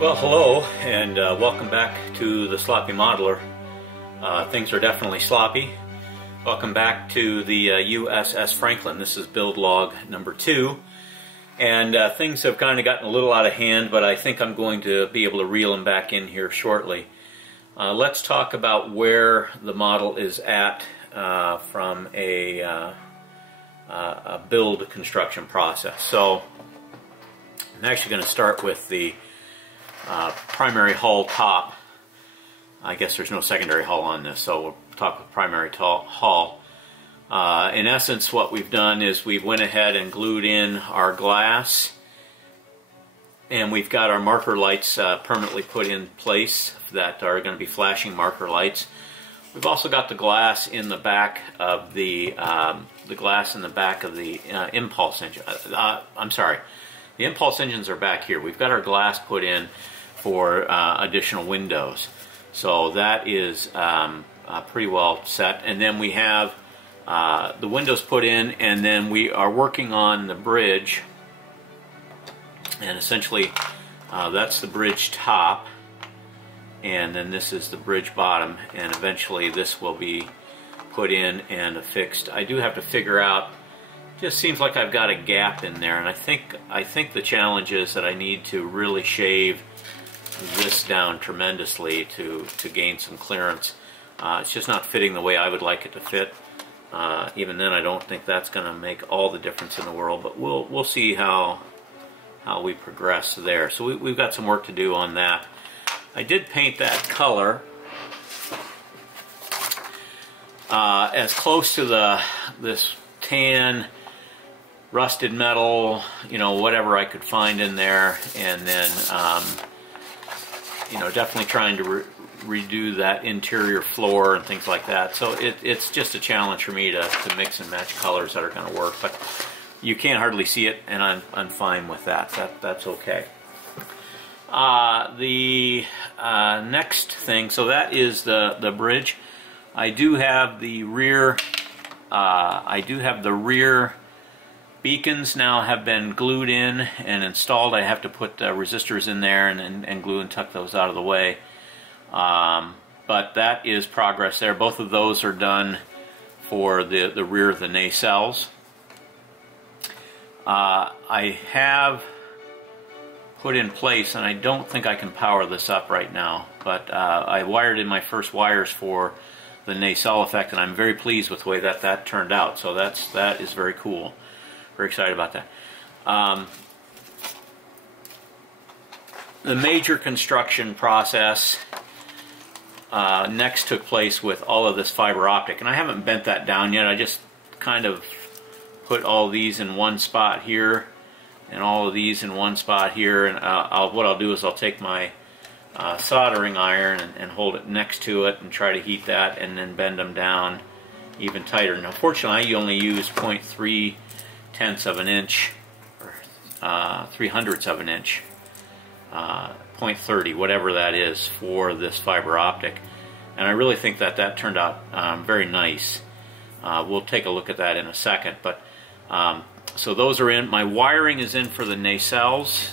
Well, hello, and welcome back to the Sloppy Modeler. Things are definitely sloppy. Welcome back to the USS Franklin. This is build log number 2. And things have kind of gotten a little out of hand, but I think I'm going to be able to reel them back in here shortly. Let's talk about where the model is at from a build construction process. So I'm actually going to start with the primary hull top. I guess there's no secondary hull on this, so we'll talk with primary hull. In essence, what we've done is we've went ahead and glued in our glass, and we've got our marker lights permanently put in place that are going to be flashing marker lights. We've also got the glass in the back of the impulse engine. I'm sorry, the impulse engines are back here. We've got our glass put in for additional windows, so that is pretty well set. And then we have the windows put in, and then we are working on the bridge, and essentially that's the bridge top, and then this is the bridge bottom, and eventually this will be put in and affixed. I do have to figure out, just seems like I've got a gap in there, and I think the challenge is that I need to really shave this down tremendously to gain some clearance. It's just not fitting the way I would like it to fit. Even then, I don't think that's going to make all the difference in the world, but we'll see how we progress there. So we've got some work to do on that. I did paint that color as close to this tan rusted metal, whatever I could find in there, and then definitely trying to redo that interior floor and things like that. So it's just a challenge for me to mix and match colors that are going to work, but you can't hardly see it, and I'm fine with that. That's okay. The next thing, so that is the bridge. I do have the rear. Beacons now have been glued in and installed. I have to put resistors in there and glue and tuck those out of the way. But that is progress there. Both of those are done for the rear of the nacelles. I have put in place, and I don't think I can power this up right now, but I wired in my first wires for the nacelle effect, and I'm very pleased with the way that turned out. So that is very cool. Very excited about that. The major construction process next took place with all of this fiber optic, and I haven't bent that down yet. I just kind of put all these in one spot here and all of these in one spot here, and what I'll do is I'll take my soldering iron and hold it next to it and try to heat that, and then bend them down even tighter. Now fortunately I only use 0.3 tenths of an inch, or 3/100ths of an inch, 0.30, whatever that is, for this fiber optic, and I really think that turned out very nice. We'll take a look at that in a second, but so those are in. My wiring is in for the nacelles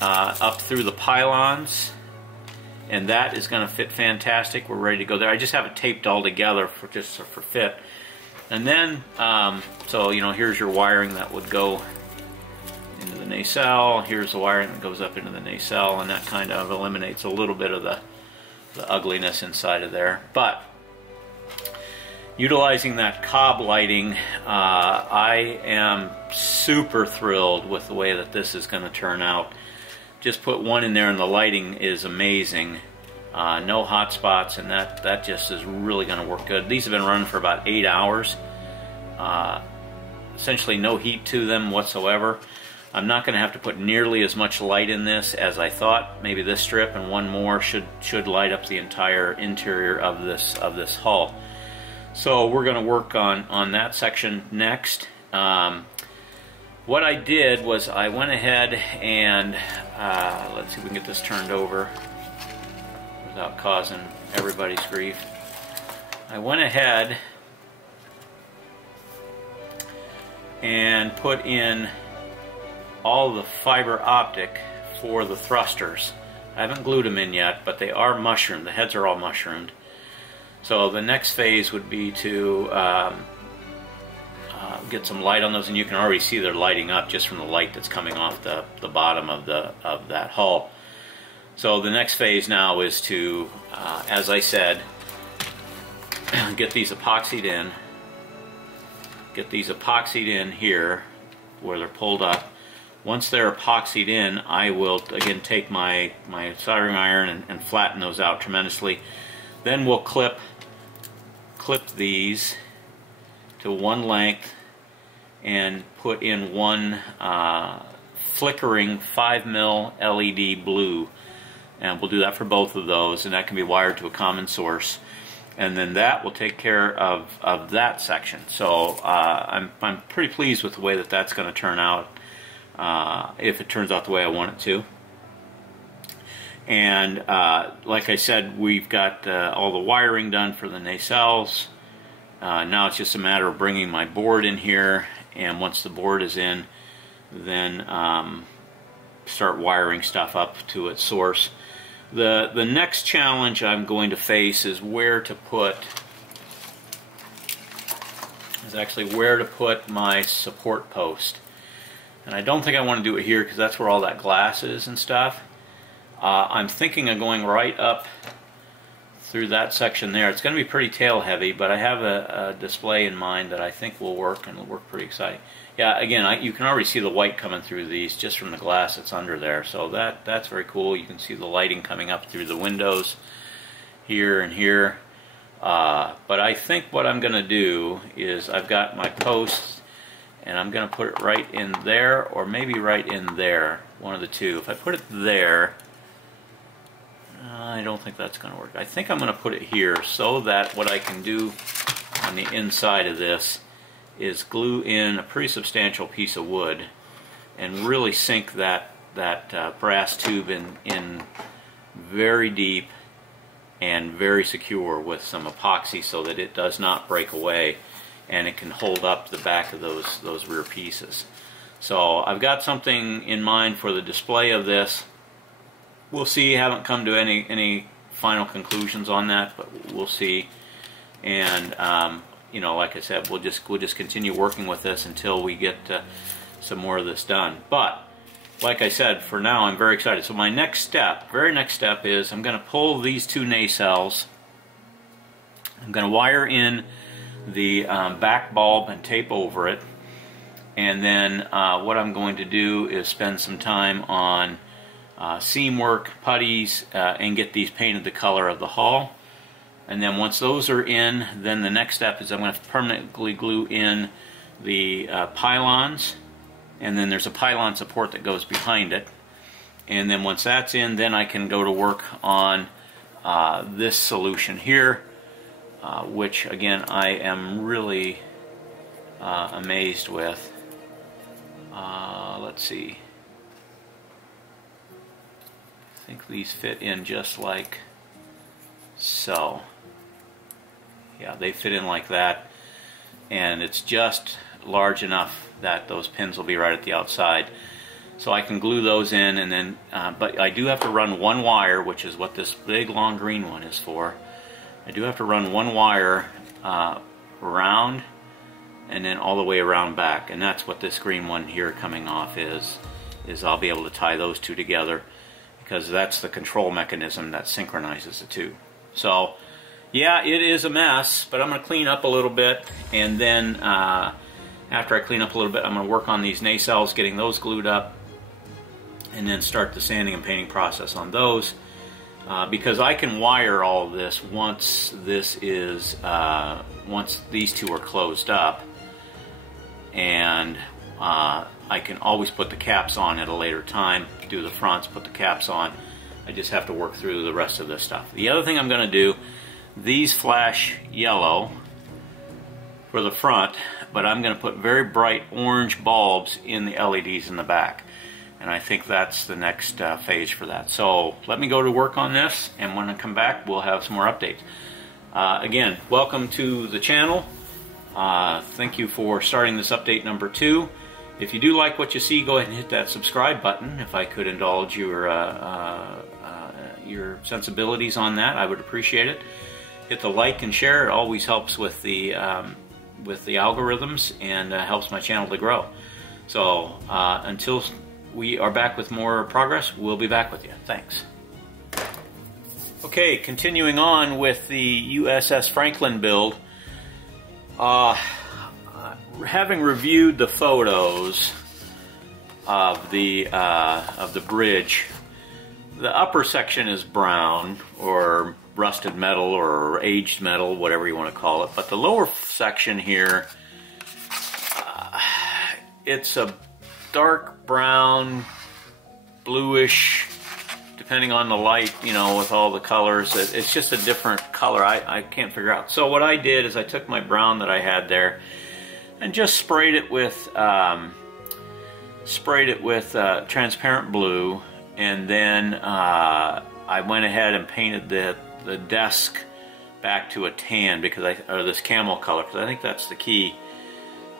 up through the pylons, and that is going to fit fantastic. We're ready to go there. I just have it taped all together for fit. And then, so here's your wiring that would go into the nacelle. Here's the wiring that goes up into the nacelle, and that kind of eliminates a little bit of the ugliness inside of there. But utilizing that cob lighting, I am super thrilled with the way that this is going to turn out. Just put one in there, and the lighting is amazing. No hot spots, and that just is really going to work good. These have been running for about 8 hours. Essentially no heat to them whatsoever. I'm not going to have to put nearly as much light in this as I thought. Maybe this strip and one more should light up the entire interior of this hull. So we're going to work on that section next. What I did was I went ahead and let's see if we can get this turned over without causing everybody's grief. I went ahead and put in all the fiber optic for the thrusters. I haven't glued them in yet, but they are mushroomed. The heads are all mushroomed. So the next phase would be to get some light on those, and you can already see they're lighting up just from the light that's coming off the bottom of that hull. So the next phase now is to, as I said, get these epoxied in. Get these epoxied in here where they're pulled up. Once they're epoxied in, I will again take my soldering iron and flatten those out tremendously. Then we'll clip these to one length and put in one flickering 5mm LED blue, and we'll do that for both of those, and that can be wired to a common source, and then that will take care of that section. So I'm pretty pleased with the way that that's going to turn out, if it turns out the way I want it to. And like I said, we've got all the wiring done for the nacelles. Now it's just a matter of bringing my board in here, and once the board is in, then start wiring stuff up to its source. The next challenge I'm going to face is where to put my support post. And I don't think I want to do it here because that's where all that glass is and stuff. I'm thinking of going right up through that section there. It's going to be pretty tail heavy, but I have a display in mind that I think will work, and it'll work pretty exciting. Yeah, again, you can already see the white coming through these just from the glass that's under there, so that's very cool. You can see the lighting coming up through the windows here and here. But I think what I'm going to do is I've got my posts, and I'm going to put it right in there, or maybe right in there, one of the two. If I put it there, I don't think that's going to work. I think I'm going to put it here so that what I can do on the inside of this is glue in a pretty substantial piece of wood and really sink that brass tube in very deep and very secure with some epoxy so that it does not break away and it can hold up the back of those rear pieces. So I've got something in mind for the display of this. We'll see. Haven't come to any final conclusions on that, but we'll see. And you know, like I said, we'll just continue working with this until we get some more of this done. But like I said, for now I'm very excited. So my next step, very next step, is I'm going to pull these two nacelles. I'm going to wire in the back bulb and tape over it, and then what I'm going to do is spend some time on seam work, putties, and get these painted the color of the hull. And then once those are in, then the next step is I'm going to permanently glue in the pylons, and then there's a pylon support that goes behind it. And then once that's in, then I can go to work on this solution here, which again I am really amazed with. Let's see. I think these fit in just like so. Yeah, they fit in like that, and it's just large enough that those pins will be right at the outside. So I can glue those in, and then, but I do have to run one wire, which is what this big long green one is for. I do have to run one wire around, and then all the way around back, and that's what this green one here coming off is I'll be able to tie those two together, because that's the control mechanism that synchronizes the two. So yeah, it is a mess, but I'm going to clean up a little bit, and then after I clean up a little bit, I'm going to work on these nacelles, getting those glued up, and then start the sanding and painting process on those, because I can wire all of this once this is once these two are closed up, and I can always put the caps on at a later time, do the fronts, put the caps on. I just have to work through the rest of this stuff. The other thing I'm going to do, these flash yellow for the front, but I'm going to put very bright orange bulbs in the LEDs in the back. And I think that's the next phase for that. So let me go to work on this, and when I come back we'll have some more updates. Again, welcome to the channel. Thank you for starting this update number 2. If you do like what you see, go ahead and hit that subscribe button. If I could indulge your sensibilities on that, I would appreciate it. Hit the like and share. It always helps with the algorithms and helps my channel to grow. So until we are back with more progress, we'll be back with you. Thanks. Okay, continuing on with the USS Franklin build. Having reviewed the photos of the bridge, the upper section is brown or rusted metal or aged metal, whatever you want to call it. But the lower section here, it's a dark brown, bluish, depending on the light, you know, with all the colors. It's just a different color. I can't figure out. So what I did is I took my brown that I had there and just sprayed it with transparent blue, and then I went ahead and painted the desk back to a tan, or this camel color, because I think that's the key.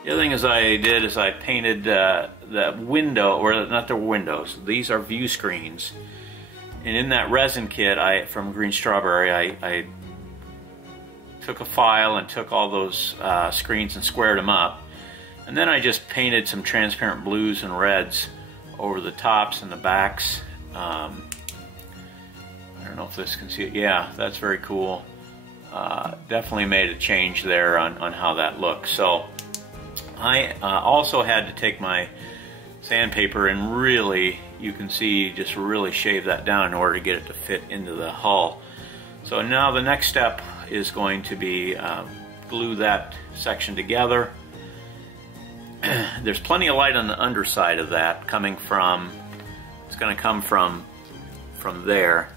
The other thing I painted the window, or not the windows, these are view screens. And in that resin kit from Green Strawberry, I took a file and took all those screens and squared them up. And then I just painted some transparent blues and reds over the tops and the backs. I don't know if this can see it. Yeah, that's very cool. Definitely made a change there on how that looks. So I also had to take my sandpaper and really, you can see, just really shave that down in order to get it to fit into the hull. So now the next step is going to be glue that section together. There's plenty of light on the underside of that coming from, it's going to come from there,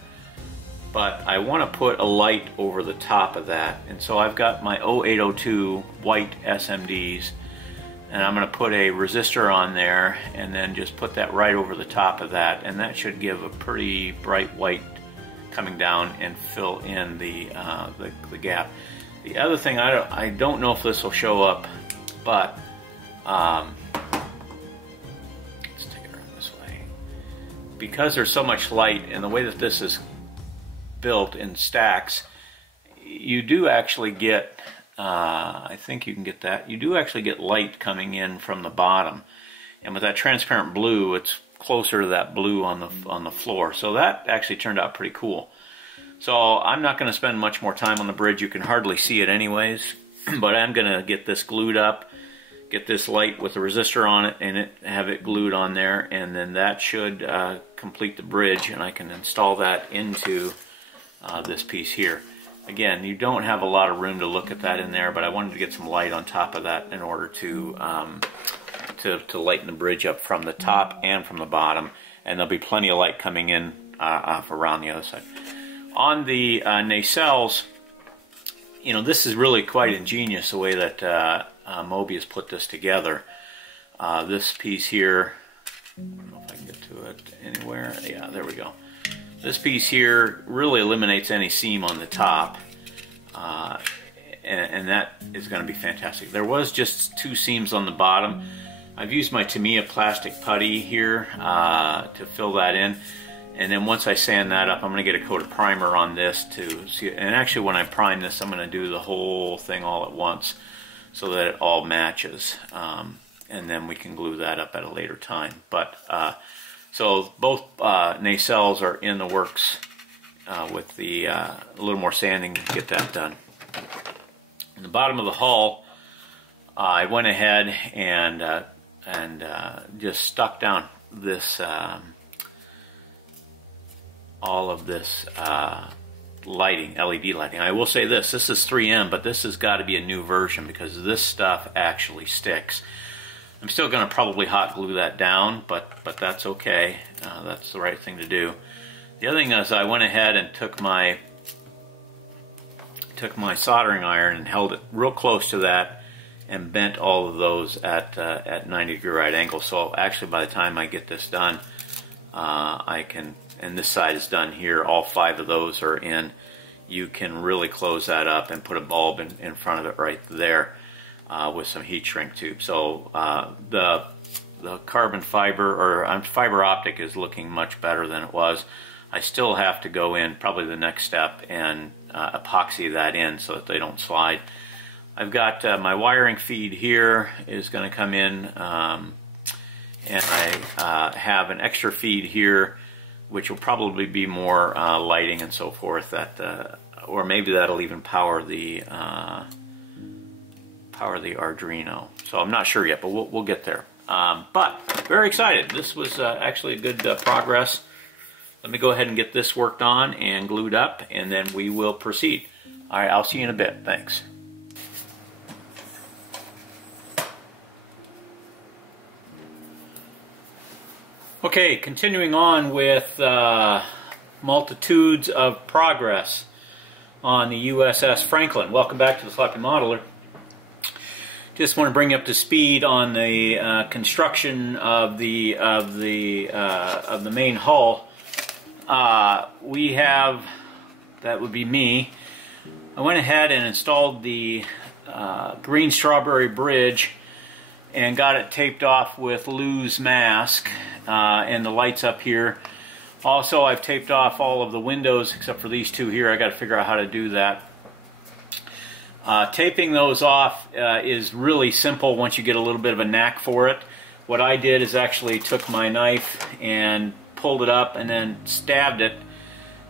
but I want to put a light over the top of that. And so I've got my 0802 white SMDs, and I'm going to put a resistor on there and then just put that right over the top of that, and that should give a pretty bright white coming down and fill in the gap. The other thing, I don't know if this will show up, but let's take it around this way. Because there's so much light, and the way that this is built in stacks, you do actually get, I think you can get that, you do actually get light coming in from the bottom. And with that transparent blue, it's closer to that blue on the floor. So that actually turned out pretty cool. So I'm not going to spend much more time on the bridge. You can hardly see it anyways. But I'm going to get this glued up, get this light with the resistor on it, and have it glued on there. And then that should complete the bridge, and I can install that into this piece here. Again, you don't have a lot of room to look at that in there, but I wanted to get some light on top of that in order to lighten the bridge up from the top and from the bottom, and there'll be plenty of light coming in off around the other side. On the nacelles, you know, this is really quite ingenious the way that Moebius put this together. This piece here, I don't know if I can get to it anywhere. Yeah, there we go. This piece here really eliminates any seam on the top, and that is going to be fantastic. There was just 2 seams on the bottom. I've used my Tamiya plastic putty here to fill that in, and then once I sand that up, I'm going to get a coat of primer on this to see it. And actually, when I prime this, I'm going to do the whole thing all at once so that it all matches, and then we can glue that up at a later time. But so both nacelles are in the works with a little more sanding to get that done. In the bottom of the hull, I went ahead and just stuck down this all of this lighting, LED lighting. I will say this is 3M, but this has got to be a new version because this stuff actually sticks. I'm still going to probably hot glue that down, but that's okay. That's the right thing to do. The other thing is I went ahead and took my soldering iron and held it real close to that and bent all of those at 90-degree right angles. So actually, by the time I get this done, I can, and this side is done here, all 5 of those are in. You can really close that up and put a bulb in front of it right there with some heat shrink tube. So the the carbon fiber or fiber optic is looking much better than it was. I still have to go in, probably the next step, and epoxy that in so that they don't slide. I've got my wiring feed here is going to come in, and I have an extra feed here, which will probably be more lighting and so forth. That, or maybe that'll even power the Arduino. So I'm not sure yet, but we'll get there. But very excited. This was actually a good progress. Let me go ahead and get this worked on and glued up, and then we will proceed. All right, I'll see you in a bit. Thanks. Okay, continuing on with multitudes of progress on the USS Franklin. Welcome back to the Floppy Modeler. Just want to bring you up to speed on the construction of the main hull. We have, that would be me. I went ahead and installed the green strawberry bridge and got it taped off with loose mask and the lights up here. Also, I've taped off all of the windows except for these two here. I got to figure out how to do that. Taping those off is really simple once you get a little bit of a knack for it. What I did is actually took my knife and pulled it up and then stabbed it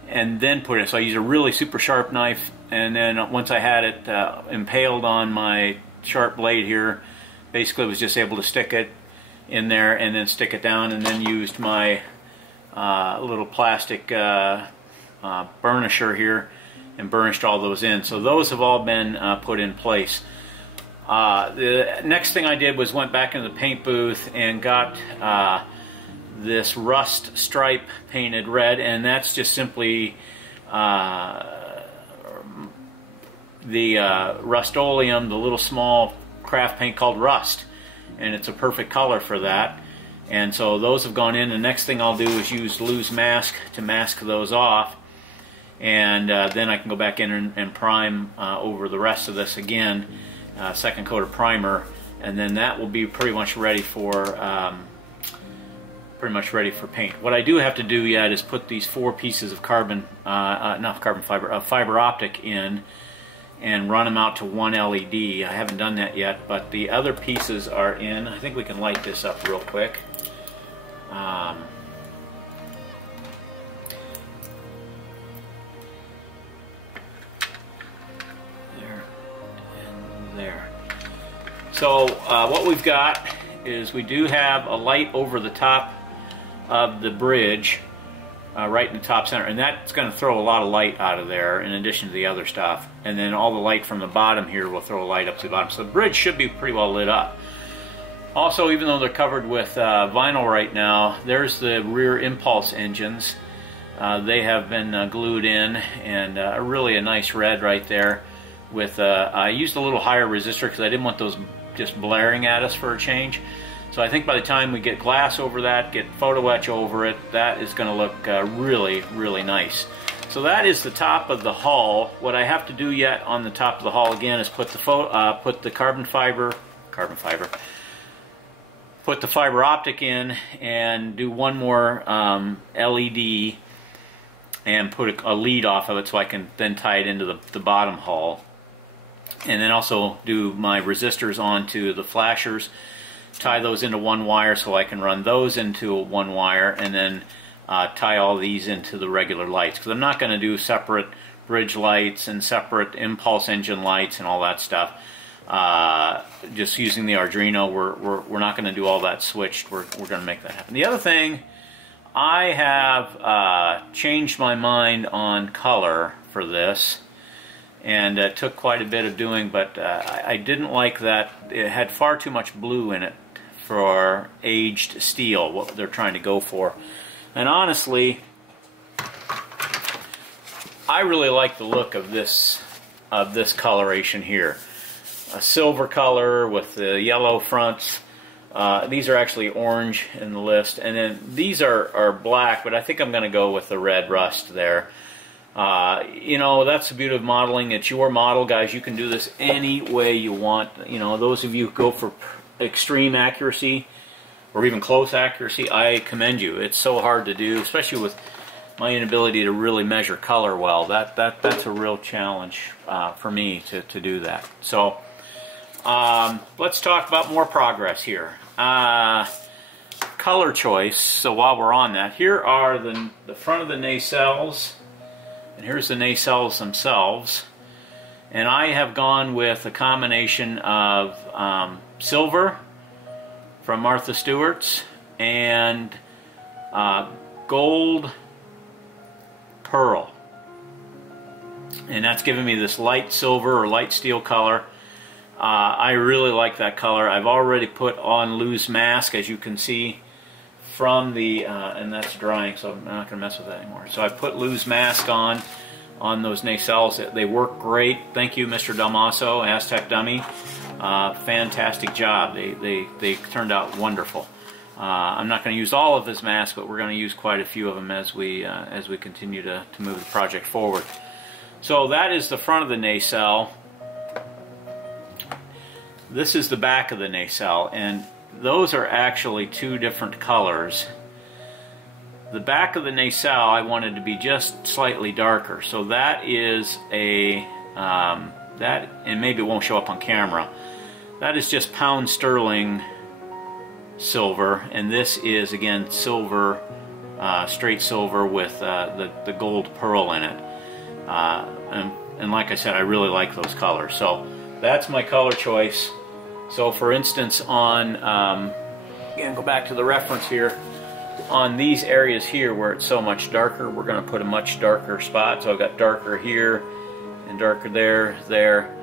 and then put it. So I used a really super sharp knife, and then once I had it impaled on my sharp blade here, basically was just able to stick it in there and then stick it down, and then used my little plastic burnisher here and burnished all those in. So those have all been put in place. The next thing I did was went back into the paint booth and got this rust stripe painted red, and that's just simply the Rust-Oleum, the little small craft paint called Rust, and it's a perfect color for that. And so those have gone in. The next thing I'll do is use loose mask to mask those off, and then I can go back in and prime over the rest of this again, second coat of primer, and then that will be pretty much ready for paint. What I do have to do yet is put these 4 pieces of fiber optic in and run them out to 1 LED. I haven't done that yet, but the other pieces are in. I think we can light this up real quick. There and there. So what we've got is we do have a light over the top of the bridge, right in the top center, and that's going to throw a lot of light out of there in addition to the other stuff. And then all the light from the bottom here will throw a light up to the bottom, so the bridge should be pretty well lit up. Also, even though they're covered with vinyl right now, there's the rear impulse engines. They have been glued in, and really a nice red right there. With I used a little higher resistor because I didn't want those just blaring at us for a change. So I think by the time we get glass over that, get photo etch over it, that is going to look really, really nice. So that is the top of the hull. What I have to do yet on the top of the hull again is put the fiber optic in and do one more LED and put a lead off of it so I can then tie it into the bottom hull. And then also do my resistors onto the flashers, tie those into one wire so I can run those into one wire, and then tie all these into the regular lights, because I'm not going to do separate bridge lights and separate impulse engine lights and all that stuff. Just using the Arduino, we're not going to do all that switched. We're going to make that happen. The other thing, I have changed my mind on color for this, and it took quite a bit of doing, but I didn't like that it had far too much blue in it for aged steel, what they're trying to go for. And honestly, I really like the look of this coloration here. A silver color with the yellow fronts. These are actually orange in the list, and then these are black, but I think I'm going to go with the red rust there. You know, that's the beauty of modeling. It's your model, guys. You can do this any way you want. You know, those of you who go for extreme accuracy, or even close accuracy, I commend you. It's so hard to do, especially with my inability to really measure color well. That's a real challenge for me to do that. So let's talk about more progress here. Color choice. So while we're on that, here are the front of the nacelles, and here's the nacelles themselves. And I have gone with a combination of silver from Martha Stewart's and gold pearl. And that's giving me this light silver or light steel color. I really like that color. I've already put on loose mask, as you can see from the, and that's drying, so I'm not going to mess with that anymore. So I put loose mask on those nacelles. They work great. Thank you, Mr. Dalmaso, Aztec Dummy. Fantastic job. They turned out wonderful. I'm not going to use all of his masks, but we're going to use quite a few of them as we continue to move the project forward. So that is the front of the nacelle. This is the back of the nacelle, and those are actually two different colors. The back of the nacelle I wanted to be just slightly darker, so that is a and maybe it won't show up on camera. That is just pound sterling silver, and this is again silver, straight silver with the gold pearl in it. And like I said, I really like those colors. So that's my color choice. So for instance, on again, go back to the reference here. On these areas here where it's so much darker, we're going to put a much darker spot. So I've got darker here and darker there,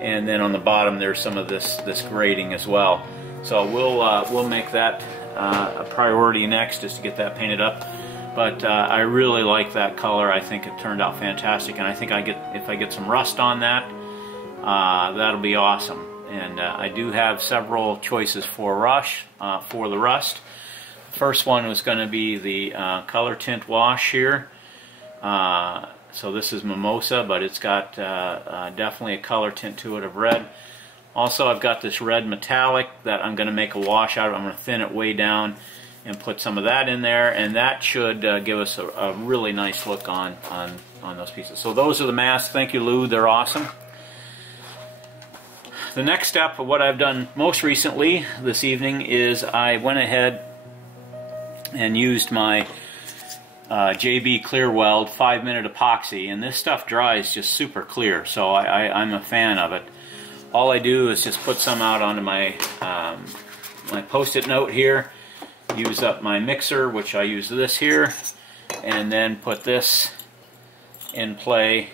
and then on the bottom there's some of this grading as well. So we'll make that a priority next, is to get that painted up. But I really like that color. I think it turned out fantastic, and I think if I get some rust on that, that'll be awesome. And I do have several choices for the rust. The first one was going to be the color tint wash here. So this is Mimosa, but it's got definitely a color tint to it of red. Also, I've got this red metallic that I'm going to make a wash out of. I'm going to thin it way down and put some of that in there, and that should give us a really nice look on those pieces. So those are the masks. Thank you, Lou. They're awesome. The next step of what I've done most recently this evening is I went ahead and used my JB Clear Weld 5-minute epoxy, and this stuff dries just super clear, so I'm a fan of it. All I do is just put some out onto my my post-it note here, use up my mixer, which I use this here, and then put this in play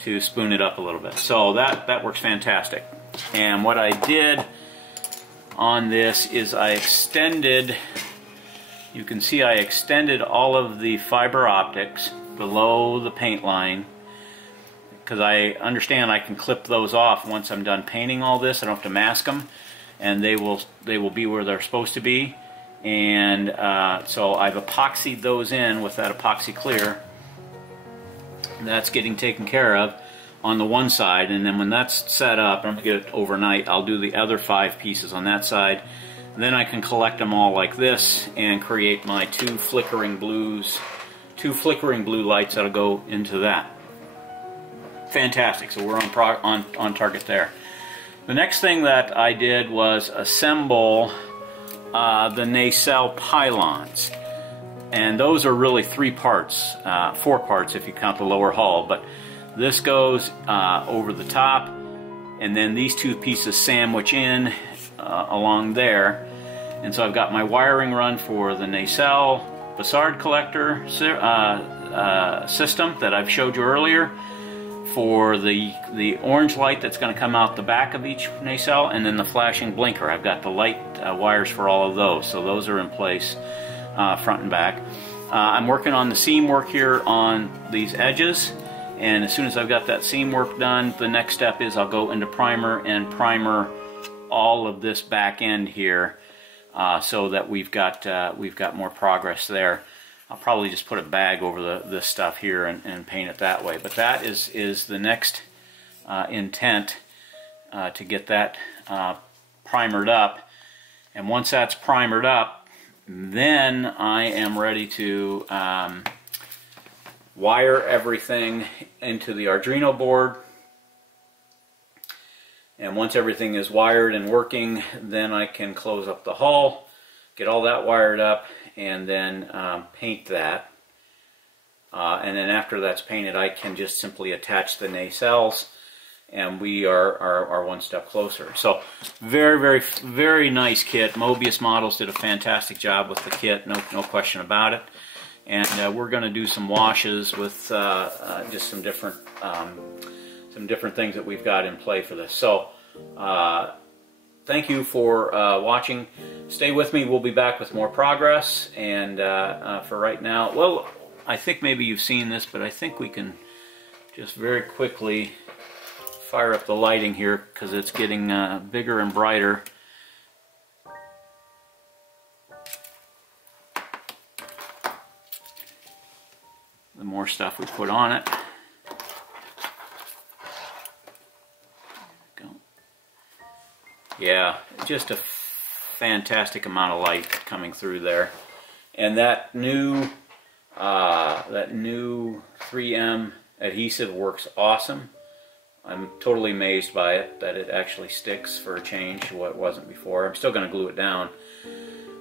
to spoon it up a little bit. So that works fantastic. And what I did on this is I extended, you can see I extended all of the fiber optics below the paint line, because I understand I can clip those off once I'm done painting all this. I don't have to mask them, and they will be where they're supposed to be. And so I've epoxied those in with that epoxy clear. That's getting taken care of on the one side, and then when that's set up, I'm going to get it overnight, I'll do the other 5 pieces on that side. Then I can collect them all like this and create my two flickering blue lights that'll go into that. Fantastic. So we're on target there. The next thing that I did was assemble the nacelle pylons, and those are really 3 parts, 4 parts if you count the lower hull, but this goes over the top, and then these 2 pieces sandwich in along there. And so I've got my wiring run for the nacelle Bassard collector system that I've showed you earlier, for the orange light that's going to come out the back of each nacelle, and then the flashing blinker. I've got the light wires for all of those, so those are in place front and back. I'm working on the seam work here on these edges, and as soon as I've got that seam work done, the next step is I'll go into primer and primer all of this back end here, so that we've got more progress there. I'll probably just put a bag over this stuff here and paint it that way. But that is the next intent, to get that primered up. And once that's primered up, then I am ready to wire everything into the Arduino board. And once everything is wired and working, then I can close up the hull, get all that wired up, and then paint that. And then after that's painted, I can just simply attach the nacelles, and we are one step closer. So very, very, very nice kit. Moebius Models did a fantastic job with the kit, no question about it. And we're going to do some washes with just some different things that we've got in play for this. So thank you for watching. Stay with me. We'll be back with more progress. And for right now, well, I think maybe you've seen this, but I think we can just very quickly fire up the lighting here because it's getting bigger and brighter. The more stuff we put on it. There we go. Yeah, just a fantastic amount of light coming through there. And that new 3M adhesive works awesome. I'm totally amazed by it, that it actually sticks for a change to what it wasn't before. I'm still going to glue it down,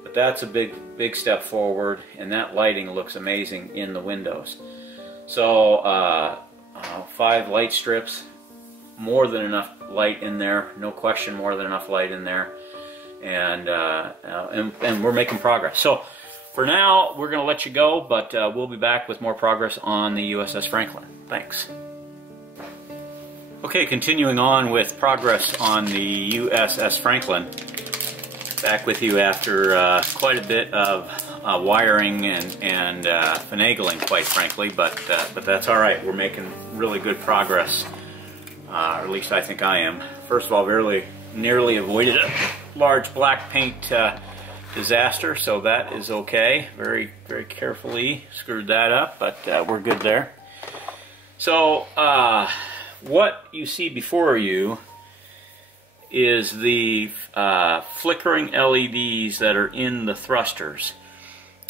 but that's a big step forward, and that lighting looks amazing in the windows. So 5 light strips, more than enough light in there, no question, more than enough light in there, and we're making progress. So for now, we're going to let you go, but we'll be back with more progress on the USS Franklin. Thanks. Okay, continuing on with progress on the USS Franklin. Back with you after quite a bit of wiring and finagling, quite frankly, but that's all right. We're making really good progress, or at least I think I am. First of all, nearly avoided a large black paint disaster, so that is okay. Very, very carefully screwed that up, but we're good there. So what you see before you is the flickering LEDs that are in the thrusters.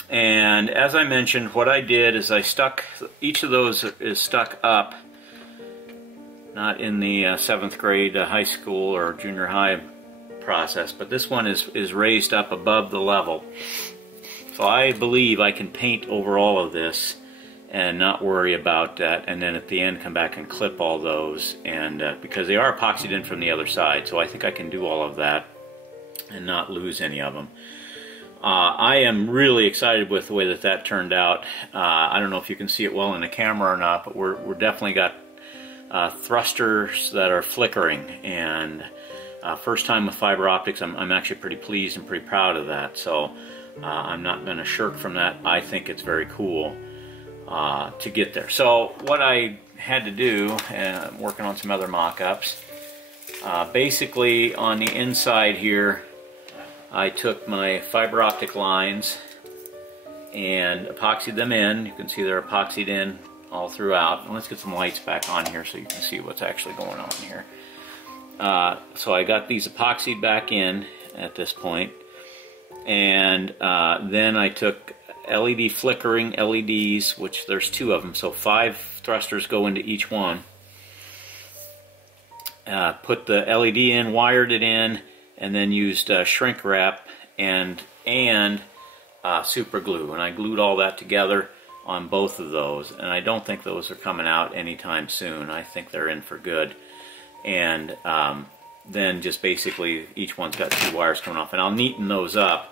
And as I mentioned, what I did is I stuck, each of those is stuck up, not in the 7th grade high school or junior high process, but this one is raised up above the level. So I believe I can paint over all of this and not worry about that, and then at the end come back and clip all those, and because they are epoxied in from the other side, so I think I can do all of that and not lose any of them. I am really excited with the way that turned out. I don't know if you can see it well in the camera or not, but we're definitely got thrusters that are flickering, and first time with fiber optics, I'm actually pretty pleased and pretty proud of that. So I'm not going to shirk from that. I think it's very cool to get there. So what I had to do, and I'm working on some other mock-ups, basically on the inside here, I took my fiber optic lines and epoxied them in. You can see they're epoxied in all throughout. And let's get some lights back on here so you can see what's actually going on here. So I got these epoxied back in at this point, and then I took LED flickering LEDs, which there's 2 of them, so 5 thrusters go into each one. Put the LED in, wired it in, and then used shrink wrap and super glue, and I glued all that together on both of those, and I don't think those are coming out anytime soon. I think they're in for good. And then just basically each one's got 2 wires coming off, and I'll neaten those up.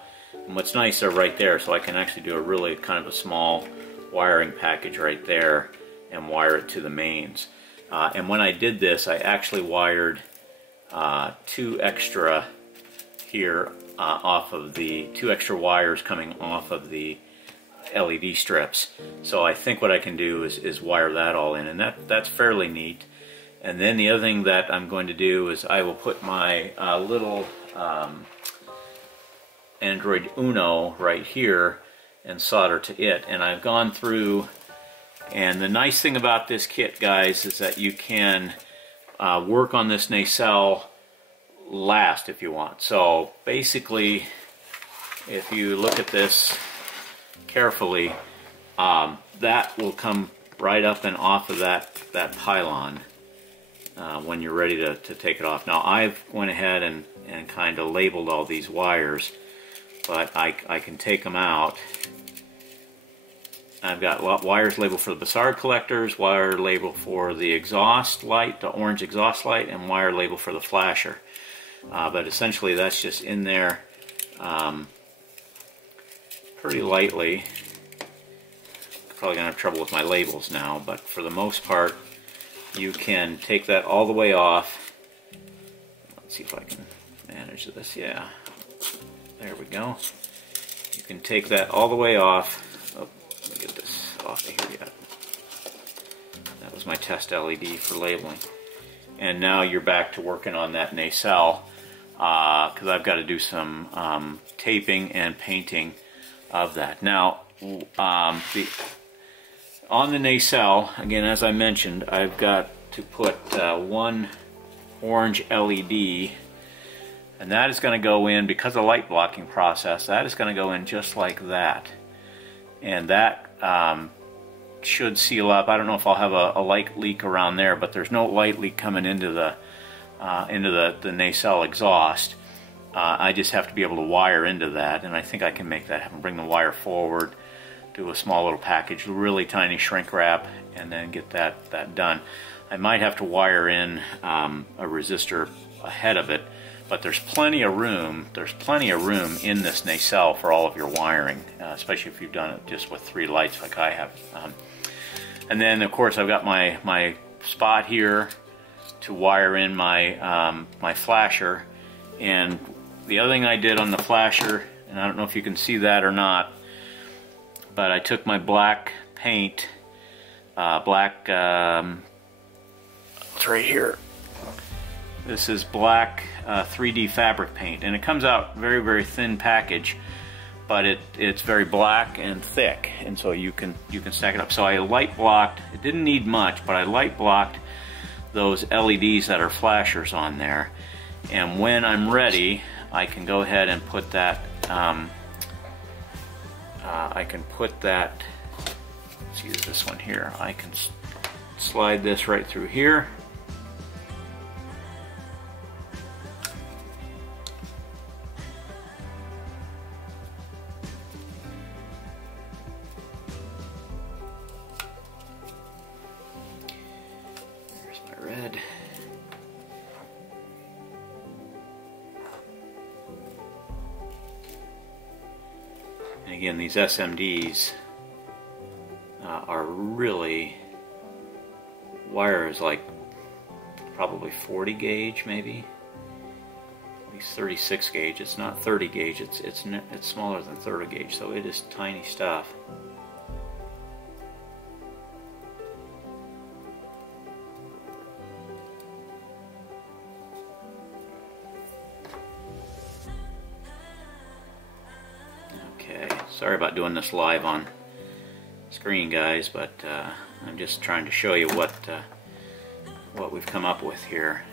And what's nice, they're right there, so I can actually do a really kind of a small wiring package right there and wire it to the mains. And when I did this, I actually wired 2 extra here off of the 2 extra wires coming off of the LED strips. So I think what I can do is wire that all in, and that's fairly neat. And then the other thing that I'm going to do is I will put my little Android Uno right here and solder to it. And I've gone through, and the nice thing about this kit, guys, is that you can work on this nacelle last if you want. So basically if you look at this carefully, that will come right up and off of that pylon when you're ready to take it off. Now I've went ahead and kind of labeled all these wires, but I can take them out. I've got wires labeled for the Bassard collectors, wire labeled for the exhaust light, the orange exhaust light, and wire labeled for the flasher. But essentially that's just in there pretty lightly. Probably gonna have trouble with my labels now, but for the most part you can take that all the way off. Let's see if I can manage this. Yeah, there we go. You can take that all the way off. Oh, let me get this off of here yet. That was my test LED for labeling. And now you're back to working on that nacelle, because I've got to do some taping and painting of that. Now, on the nacelle, again, as I mentioned, I've got to put one orange LED, and that is going to go in, because of the light blocking process, that is going to go in just like that. And that should seal up. I don't know if I'll have a light leak around there, but there's no light leak coming into the nacelle exhaust. I just have to be able to wire into that, and I think I can make that happen. Bring the wire forward, do a small little package, really tiny shrink wrap, and then get that done. I might have to wire in a resistor ahead of it, but there's plenty of room. There's plenty of room in this nacelle for all of your wiring, especially if you've done it just with 3 lights like I have. And then of course I've got my spot here to wire in my my flasher. And the other thing I did on the flasher, and I don't know if you can see that or not, but I took my black paint, it's right here. This is black 3D fabric paint, and it comes out very, very thin package, but it's very black and thick, and so you can stack it up. So I light blocked. It didn't need much, but I light blocked those LEDs that are flashers on there. And when I'm ready, I can go ahead and put that. Let's use this one here. I can slide this right through here. There's my red. And again, these SMDs are really, wire is like probably 40 gauge maybe, at least 36 gauge. It's not 30 gauge, it's smaller than 30 gauge, so it is tiny stuff. Okay, sorry about doing this live on screen, guys, but I'm just trying to show you what we've come up with here.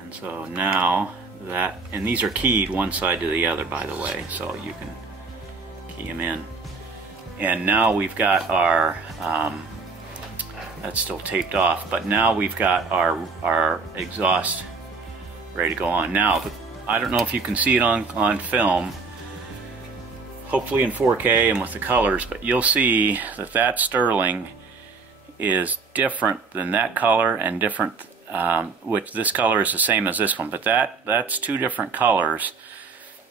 And so now that, and these are keyed one side to the other, by the way, so you can key them in. And now we've got our that's still taped off, but now we've got our exhaust ready to go on. Now, I don't know if you can see it on film, hopefully in 4K and with the colors, but you'll see that sterling is different than that color, and different, which this color is the same as this one, but that's 2 different colors,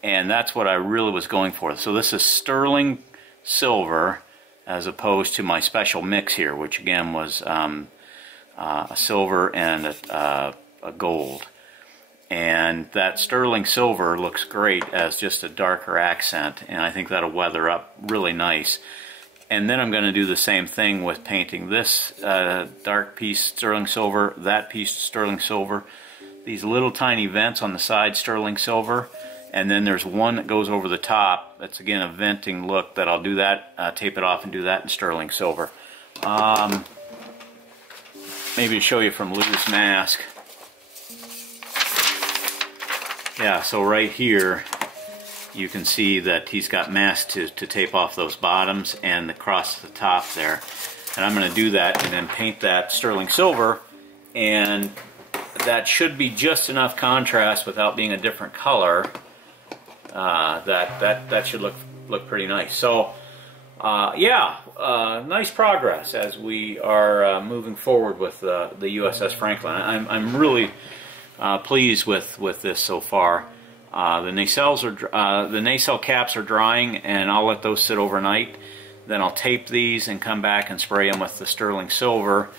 and that's what I really was going for. So this is sterling silver as opposed to my special mix here, which again was a silver and a gold. And that sterling silver looks great as just a darker accent, and I think that'll weather up really nice. And then I'm going to do the same thing with painting this dark piece sterling silver, that piece sterling silver, these little tiny vents on the side sterling silver, and then there's one that goes over the top that's again a venting look that I'll do that, tape it off and do that in sterling silver. Maybe to show you from Lou's mask. Yeah, so right here you can see that he's got masks to tape off those bottoms and across the top there. And I'm going to do that and then paint that sterling silver, and that should be just enough contrast without being a different color. That should look pretty nice. So yeah, nice progress as we are moving forward with the USS Franklin. I'm really pleased with this so far. The nacelles are the nacelle caps are drying, and I'll let those sit overnight. Then I'll tape these and come back and spray them with the sterling silver.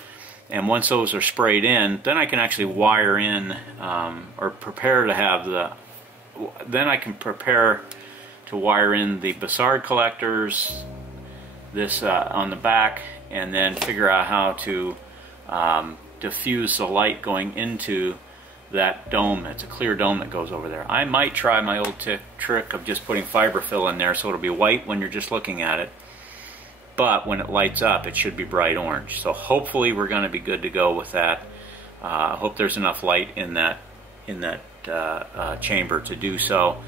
And once those are sprayed in, then I can actually wire in or prepare to have the. Then I can prepare to wire in the Bussard collectors, this on the back, and then figure out how to diffuse the light going into that dome. It's a clear dome that goes over there. I might try my old trick of just putting fiberfill in there so it'll be white when you're just looking at it, but when it lights up it should be bright orange. So hopefully we're going to be good to go with that. I hope there's enough light in that chamber to do so.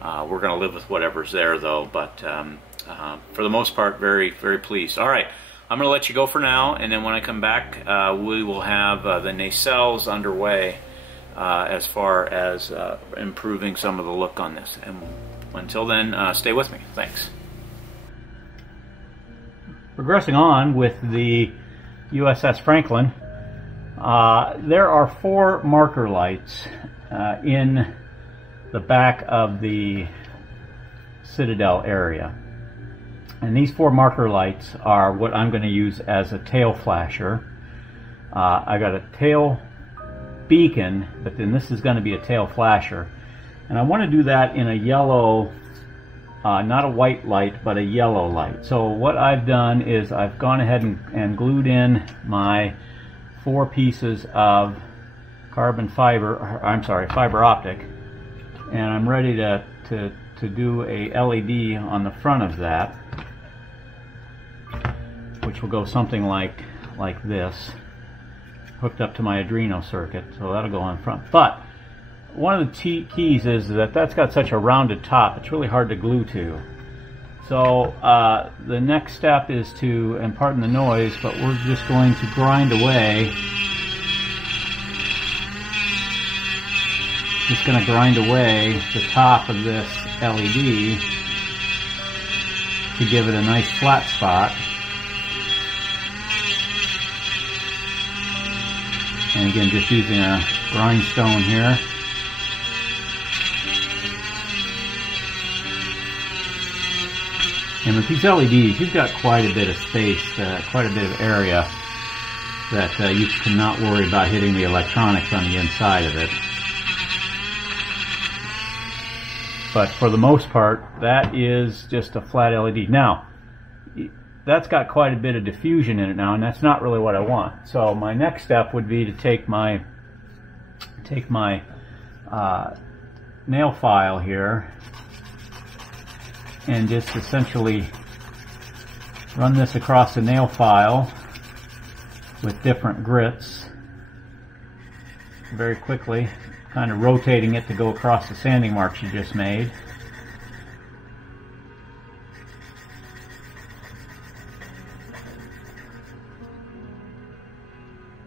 We're going to live with whatever's there though, but for the most part very, very pleased. Alright, I'm going to let you go for now, and then when I come back we will have the nacelles underway as far as improving some of the look on this. And until then, stay with me. Thanks. Progressing on with the USS Franklin, there are 4 marker lights in the back of the Citadel area. And these 4 marker lights are what I'm going to use as a tail flasher. I got a tail beacon, but then this is going to be a tail flasher, and I want to do that in a yellow, not a white light, but a yellow light. So what I've done is I've gone ahead and glued in my 4 pieces of fiber optic, and I'm ready to do a LED on the front of that, which will go something like this, hooked up to my Adreno circuit, so that'll go on front. But one of the keys is that that's got such a rounded top, it's really hard to glue to. So the next step is to, and pardon the noise, but we're just going to grind away. Just going to grind away the top of this LED to give it a nice flat spot. And again, just using a grindstone here. And with these LEDs, you've got quite a bit of space, quite a bit of area that you cannot worry about hitting the electronics on the inside of it. But for the most part, that is just a flat LED. Now, that's got quite a bit of diffusion in it now, and that's not really what I want. So my next step would be to take my nail file here and just essentially run this across the nail file with different grits very quickly, kind of rotating it to go across the sanding marks you just made.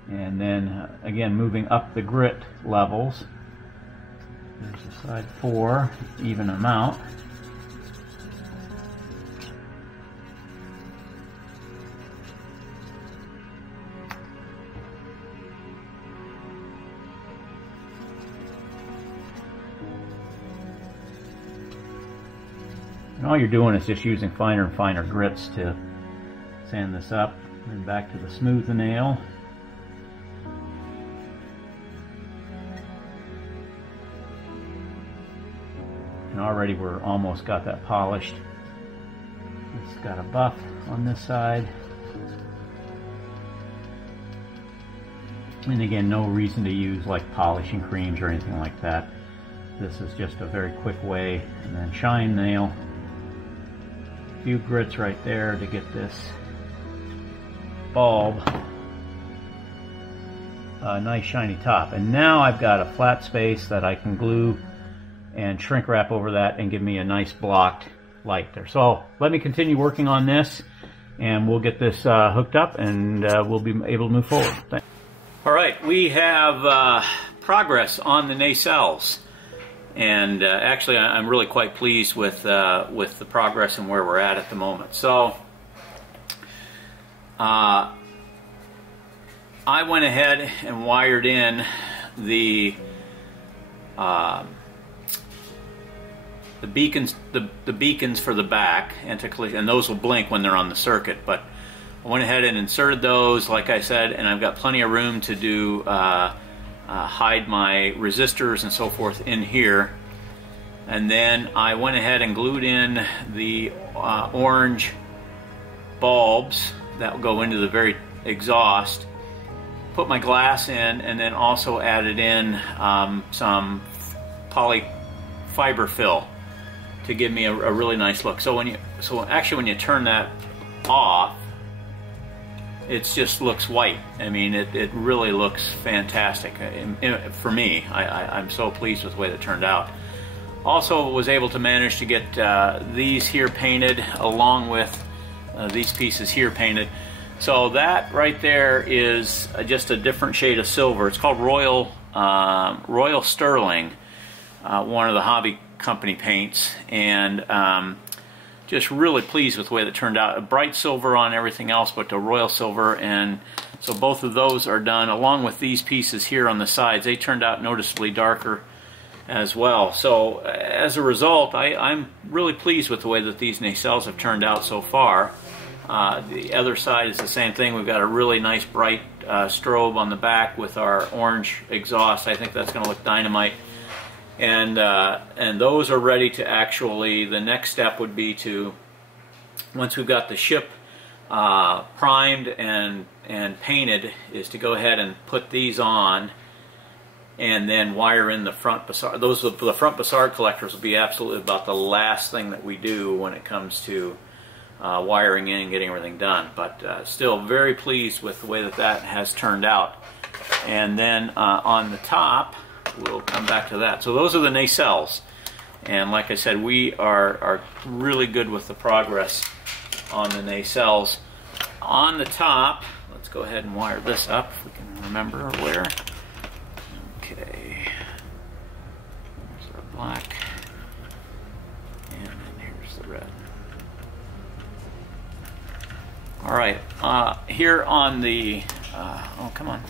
And then again, moving up the grit levels. There's the side 4, even amount. And all you're doing is just using finer and finer grits to sand this up. And back to the smooth nail. And already we're almost got that polished. It's got a buff on this side. And again, no reason to use like polishing creams or anything like that. This is just a very quick way. And then shine nail. A few grits right there to get this bulb a nice shiny top. And now I've got a flat space that I can glue and shrink wrap over that and give me a nice blocked light there. So let me continue working on this, and we'll get this hooked up, and we'll be able to move forward. Thanks. All right, we have progress on the nacelles, and actually I'm really quite pleased with the progress and where we're at the moment. So I went ahead and wired in the beacons, the beacons for the back anti-collision, and those will blink when they're on the circuit. But I went ahead and inserted those, like I said, and I've got plenty of room to do hide my resistors and so forth in here. And then I went ahead and glued in the orange bulbs that will go into the very exhaust. Put my glass in, and then also added in some poly fiber fill to give me a really nice look. So when you turn that off, it just looks white. I mean, it really looks fantastic. For me, I'm so pleased with the way that turned out. Also was able to manage to get these here painted along with these pieces here painted. So that right there is just a different shade of silver. It's called Royal Sterling, one of the hobby company paints, and just really pleased with the way that turned out. A bright silver on everything else, but the royal silver, and so both of those are done along with these pieces here on the sides. They turned out noticeably darker as well. So as a result, I'm really pleased with the way that these nacelles have turned out so far. The other side is the same thing. We've got a really nice bright strobe on the back with our orange exhaust. I think that's going to look dynamite. And those are ready to actually, the next step would be to, once we've got the ship primed and painted, is to go ahead and put these on and then wire in the front Bassard. The front Bassard collectors will be absolutely about the last thing that we do when it comes to wiring in and getting everything done. But still very pleased with the way that has turned out. And then on the top, we'll come back to that. So those are the nacelles, and like I said, we are really good with the progress on the nacelles. On the top, let's go ahead and wire this up if we can remember where. Okay, there's our black, and then here's the red. All right, here on the oh, come on.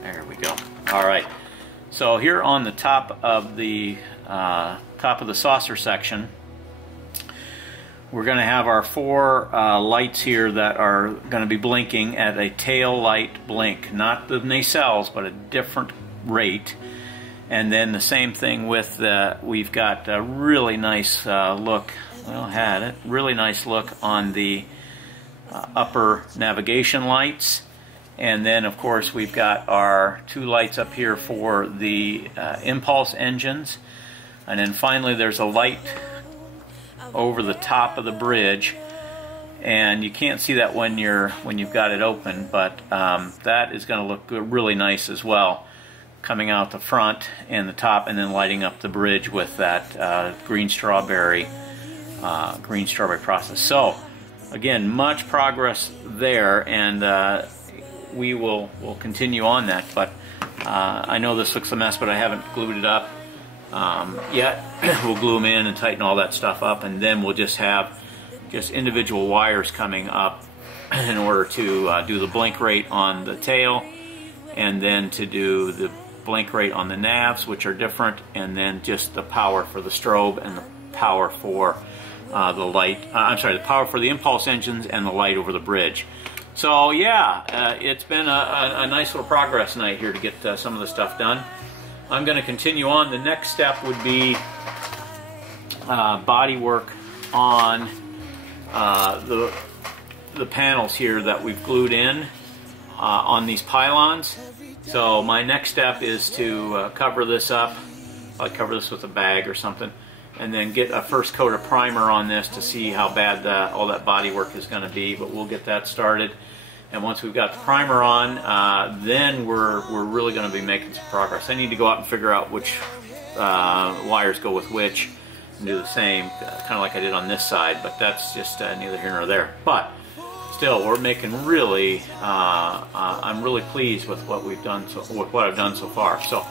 There we go. All right. So here on the top of the saucer section, we're going to have our four lights here that are going to be blinking at a tail light blink, not the nacelles, but a different rate. And then the same thing with we've got a really nice look. Well, really nice look on the upper navigation lights. And then, of course, we've got our two lights up here for the impulse engines. And then finally, there's a light over the top of the bridge. And you can't see that when you've got it open, but that is going to look good, really nice as well, coming out the front and the top, and then lighting up the bridge with that green strawberry process. So, again, much progress there, and we'll continue on that. But I know this looks a mess, but I haven't glued it up yet. We'll glue them in and tighten all that stuff up, and then we'll just have individual wires coming up in order to do the blink rate on the tail, and then to do the blink rate on the navs, which are different, and then just the power for the strobe and the power for the light. The power for the impulse engines and the light over the bridge. So yeah, it's been a nice little progress night here to get some of the stuff done. I'm going to continue on. The next step would be body work on the panels here that we've glued in on these pylons. So my next step is to cover this up. I'll cover this with a bag or something, and then get a first coat of primer on this to see how bad all that bodywork is going to be. But we'll get that started, and once we've got the primer on, then we're really going to be making some progress. I need to go out and figure out which wires go with which, and do the same, kind of like I did on this side. But that's just neither here nor there. But still, we're making really. I'm really pleased with what we've done, with what I've done so far. So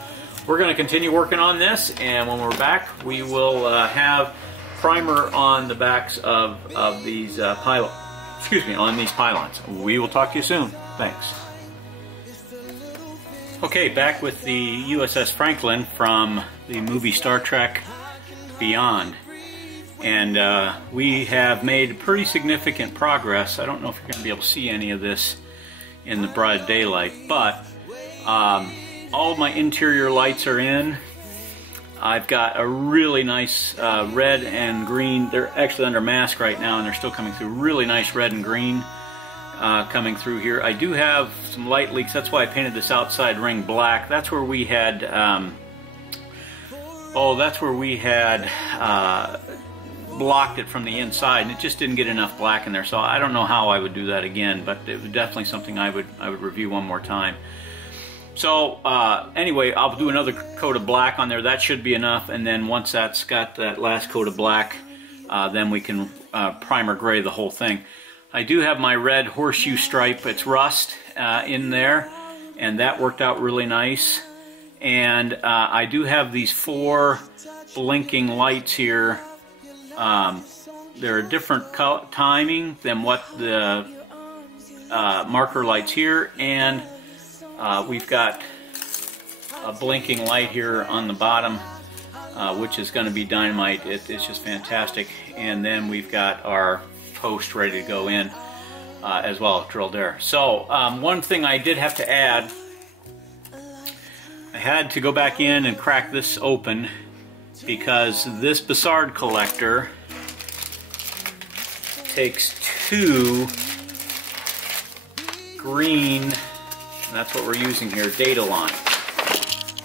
we're going to continue working on this, and when we're back, we will have primer on the backs of these pylons. Excuse me, on these pylons. We will talk to you soon. Thanks. Okay, back with the USS Franklin from the movie Star Trek Beyond. And we have made pretty significant progress. I don't know if you're going to be able to see any of this in the broad daylight, but all of my interior lights are in. I've got a really nice red and green. They're actually under mask right now, and they're still coming through. Really nice red and green coming through here. I do have some light leaks. That's why I painted this outside ring black. That's where we had. That's where we had blocked it from the inside, and it just didn't get enough black in there. So I don't know how I would do that again, but it was definitely something I would review one more time. So anyway, I'll do another coat of black on there. That should be enough, and then once that's got that last coat of black, then we can primer gray the whole thing. I do have my red horseshoe stripe. It's rust in there, and that worked out really nice. And I do have these 4 blinking lights here. They're a different timing than what the marker lights here, and we've got a blinking light here on the bottom, which is going to be dynamite. It's just fantastic. And then we've got our post ready to go in as well, drilled there. So one thing I did have to add, I had to go back in and crack this open, because this Bussard collector takes 2 green, and that's what we're using here, data line.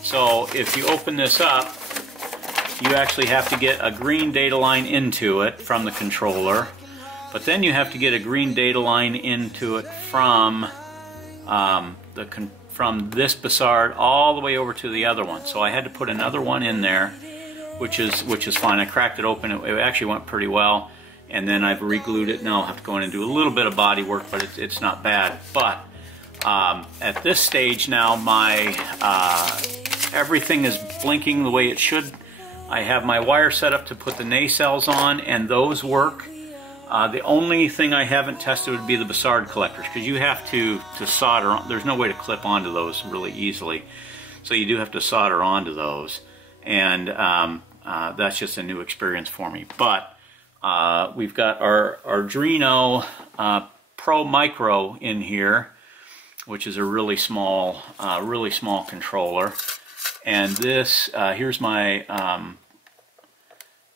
So if you open this up, you actually have to get a green data line into it from the controller, but then you have to get a green data line into it from from this Bussard all the way over to the other one. So I had to put another one in there, which is fine. I cracked it open. It actually went pretty well, and then I've re-glued it. Now I'll have to go in and do a little bit of body work, but it's not bad. But at this stage now, my everything is blinking the way it should. I have my wire set up to put the nacelles on, and those work. The only thing I haven't tested would be the Bussard collectors, because you have to solder on. There's no way to clip onto those really easily, so you do have to solder onto those, and that's just a new experience for me. But we've got our Arduino Pro Micro in here, which is a really small controller, and this here's my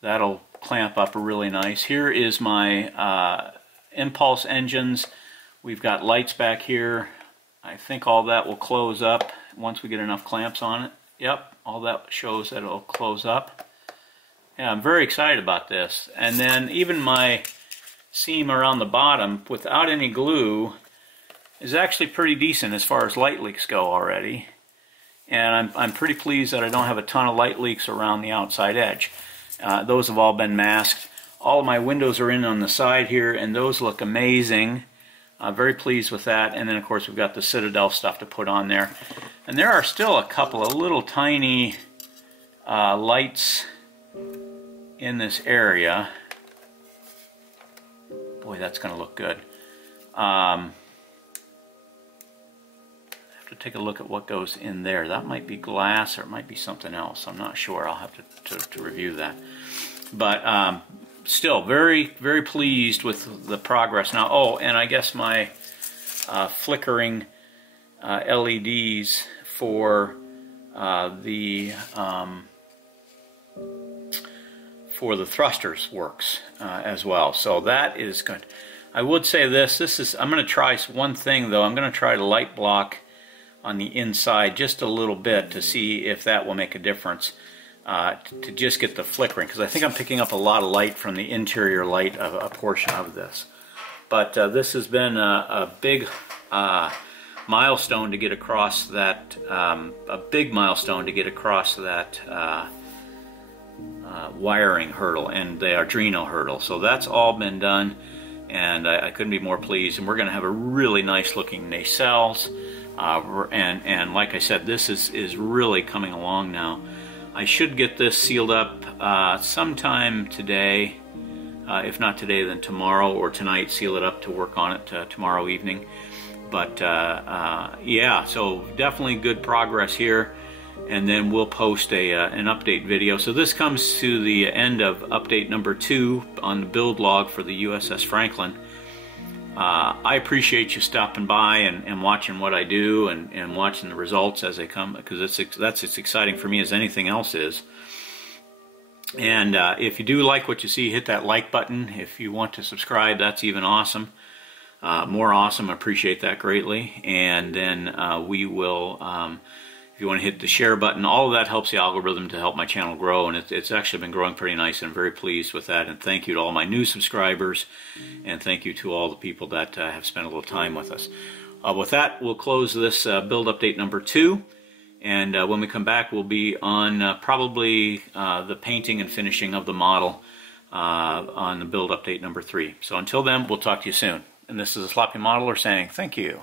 that'll clamp up really nice. Here is my impulse engines. We've got lights back here. I think all that will close up once we get enough clamps on it. Yep, all that shows that it'll close up. Yeah, I'm very excited about this. And then even my seam around the bottom without any glue is actually pretty decent as far as light leaks go already. And I'm pretty pleased that I don't have a ton of light leaks around the outside edge. Those have all been masked. All of my windows are in on the side here, and those look amazing. Very pleased with that. And then of course we've got the Citadel stuff to put on there. And there are still a couple of little tiny lights in this area. Boy, that's going to look good. I have to take a look at what goes in there. That might be glass, or it might be something else. I'm not sure. I'll have to review that. But still, very, very pleased with the progress now. Oh, and I guess my flickering LEDs for the thrusters works as well. So that is good. I would say this is, I'm going to try one thing though. I'm going to try to light block on the inside just a little bit to see if that will make a difference. to just get the flickering, because I think I'm picking up a lot of light from the interior light of a portion of this. But this has been a big milestone to get across that, wiring hurdle and the Arduino hurdle. So that's all been done, and I couldn't be more pleased. And we're going to have a really nice looking nacelles, and like I said, this is really coming along now. I should get this sealed up sometime today, if not today then tomorrow or tonight, seal it up to work on it tomorrow evening. But yeah, so definitely good progress here. And then we'll post an update video. So this comes to the end of update number 2 on the build log for the USS Franklin. I appreciate you stopping by and watching what I do and watching the results as they come, because that's as exciting for me as anything else is. And if you do like what you see, hit that like button. If you want to subscribe, that's even awesome. More awesome. I appreciate that greatly. And then we will... if you want to hit the share button, all of that helps the algorithm to help my channel grow, and it's actually been growing pretty nice, and I'm very pleased with that. And thank you to all my new subscribers, and thank you to all the people that have spent a little time with us. With that, we'll close this build update number 2, and when we come back, we'll be on probably the painting and finishing of the model on the build update number 3. So until then, we'll talk to you soon. And this is a Sloppy Modeler saying thank you.